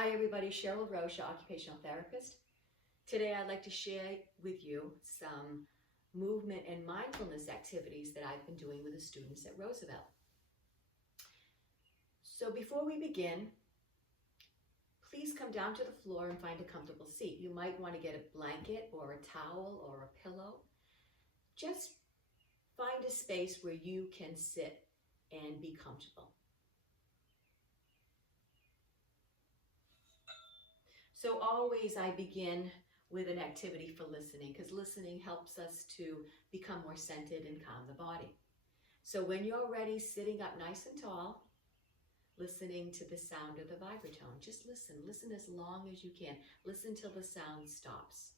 Hi everybody, Cheryl Rocha, occupational therapist. Today I'd like to share with you some movement and mindfulness activities that I've been doing with the students at Roosevelt. So before we begin, please come down to the floor and find a comfortable seat. You might want to get a blanket or a towel or a pillow. Just find a space where you can sit and be comfortable. So always I begin with an activity for listening, because listening helps us to become more centered and calm the body. So when you're ready, sitting up nice and tall, listening to the sound of the vibratone. Just listen. Listen as long as you can. Listen till the sound stops.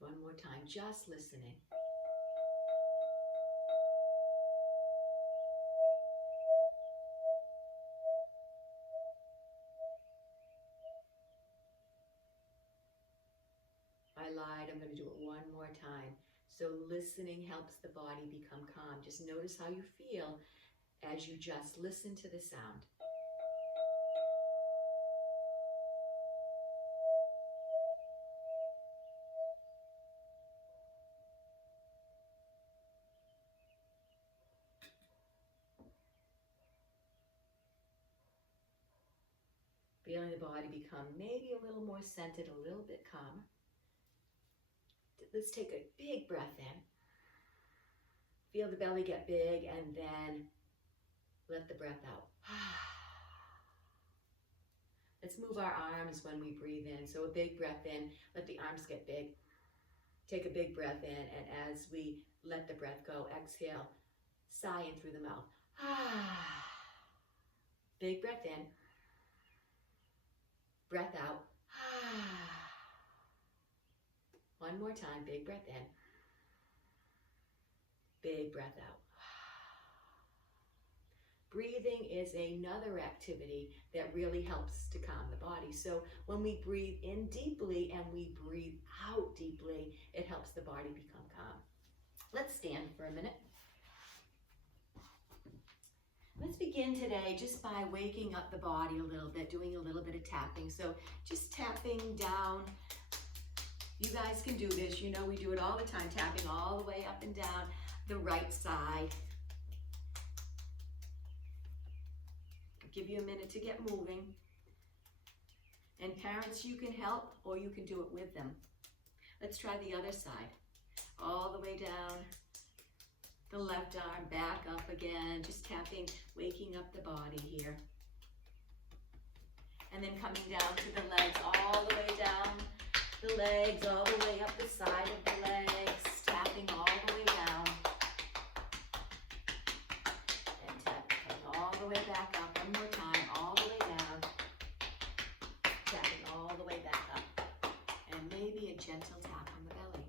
One more time, just listening. I lied, I'm going to do it one more time. So listening helps the body become calm. Just notice how you feel as you just listen to the sound. Feeling the body become maybe a little more centered, a little bit calmer. Let's take a big breath in. Feel the belly get big and then let the breath out. Let's move our arms when we breathe in. So a big breath in, let the arms get big. Take a big breath in, and as we let the breath go, exhale, sigh in through the mouth. Big breath in. Breath out. One more time, big breath in. Big breath out. Breathing is another activity that really helps to calm the body. So when we breathe in deeply and we breathe out deeply, it helps the body become calm. Let's stand for a minute. Let's begin today just by waking up the body a little bit, doing a little bit of tapping. So just tapping down. You guys can do this. You know we do it all the time, tapping all the way up and down the right side. I'll give you a minute to get moving. And parents, you can help or you can do it with them. Let's try the other side. All the way down. The left arm back up again, just tapping, waking up the body here. And then coming down to the legs, all the way down the legs, all the way up the side of the legs, tapping all the way down. And tapping all the way back up, one more time, all the way down. Tapping all the way back up. And maybe a gentle tap on the belly.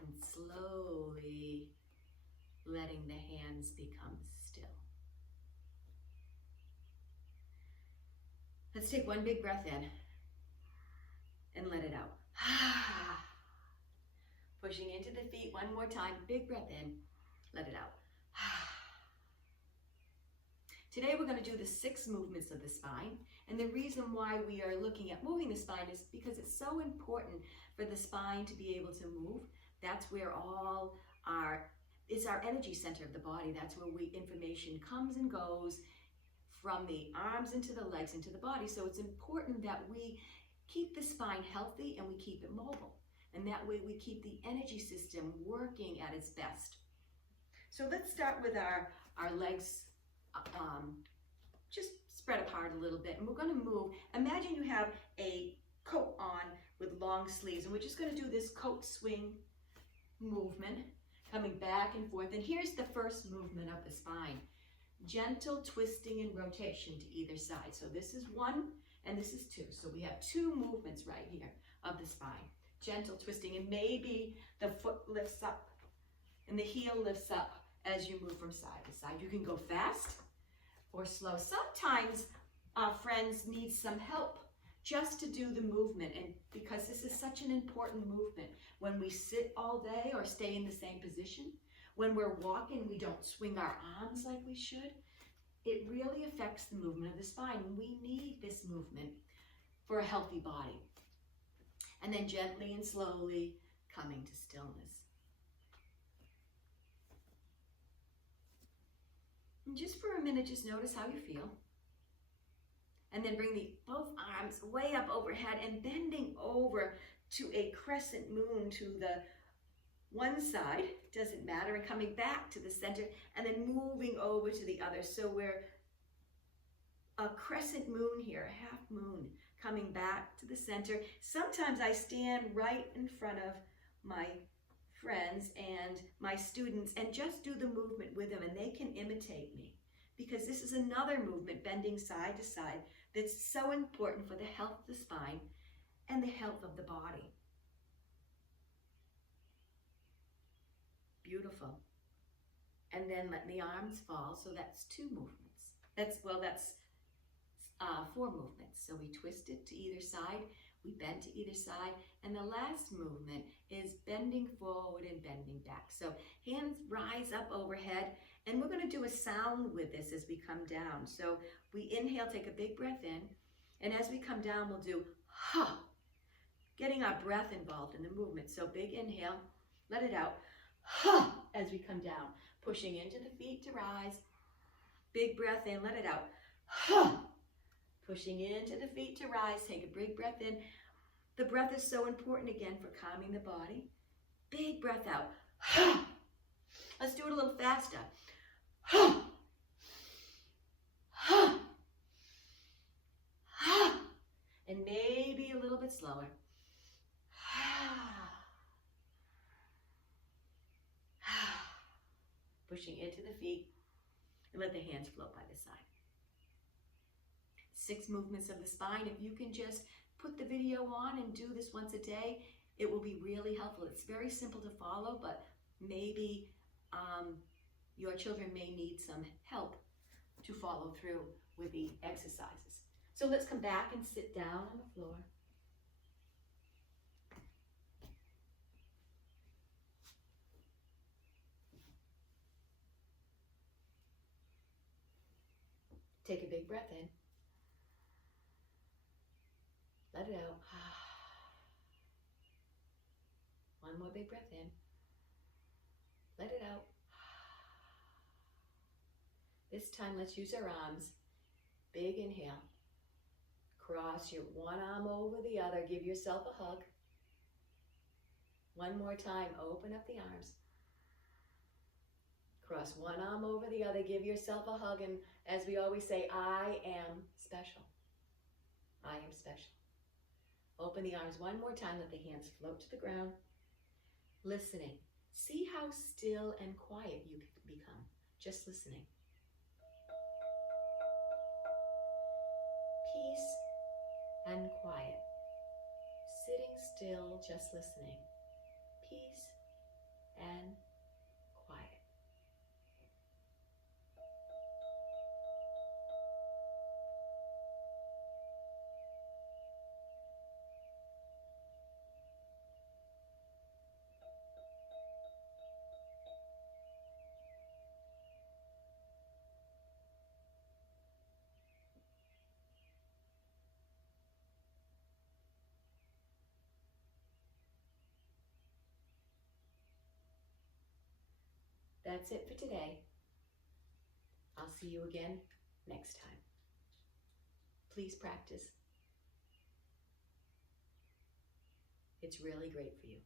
And slowly letting the hands become still. Let's take one big breath in and let it out. Pushing into the feet one more time, big breath in, let it out. Today we're going to do the 6 movements of the spine, and the reason why we are looking at moving the spine is because it's so important for the spine to be able to move. That's where it's our energy center of the body. That's where information comes and goes from the arms into the legs into the body. So it's important that we keep the spine healthy and we keep it mobile. And that way we keep the energy system working at its best. So let's start with our legs just spread apart a little bit. And we're going to move. Imagine you have a coat on with long sleeves. And we're just going to do this coat swing movement, coming back and forth. And here's the first movement of the spine. Gentle twisting and rotation to either side. So this is 1 and this is 2. So we have 2 movements right here of the spine. Gentle twisting, and maybe the foot lifts up and the heel lifts up as you move from side to side. You can go fast or slow. Sometimes friends need some help just to do the movement, and because this is such an important movement. When we sit all day or stay in the same position, when we're walking, we don't swing our arms like we should. It really affects the movement of the spine. We need this movement for a healthy body. And then gently and slowly coming to stillness. And just for a minute, just notice how you feel. And then bring both arms way up overhead and bending over to a crescent moon to the one side, doesn't matter, and coming back to the center and then moving over to the other. So we're a crescent moon here, a half moon, coming back to the center. Sometimes I stand right in front of my friends and my students and just do the movement with them, and they can imitate me, because this is another movement, bending side to side, that's so important for the health of the spine and the health of the body. Beautiful. And then let the arms fall. So that's 2 movements. That's 4 movements. So we twist it to either side, we bend to either side, and the last movement is bending forward and bending back. So hands rise up overhead, and we're going to do a sound with this as we come down. So we inhale, take a big breath in, and as we come down, we'll do ha, getting our breath involved in the movement. So big inhale, let it out, ha, as we come down, pushing into the feet to rise. Big breath in, let it out, ha, pushing into the feet to rise. Take a big breath in. The breath is so important again for calming the body. Big breath out. Ha. Let's do it a little faster. Ha. Ha. Ha. And maybe a little bit slower. Ha. Ha. Pushing into the feet and let the hands float by the side. 6 movements of the spine. If you can just put the video on and do this once a day, it will be really helpful. It's very simple to follow, but maybe your children may need some help to follow through with the exercises. So let's come back and sit down on the floor. Take a big breath in. Let it out. One more big breath in. Let it out. This time, let's use our arms. Big inhale. Cross your one arm over the other. Give yourself a hug. One more time. Open up the arms. Cross one arm over the other. Give yourself a hug. And as we always say, I am special. I am special. Open the arms one more time. Let the hands float to the ground. Listening. See how still and quiet you can become. Just listening. Peace and quiet. Sitting still, just listening. Peace and quiet. That's it for today. I'll see you again next time. Please practice. It's really great for you.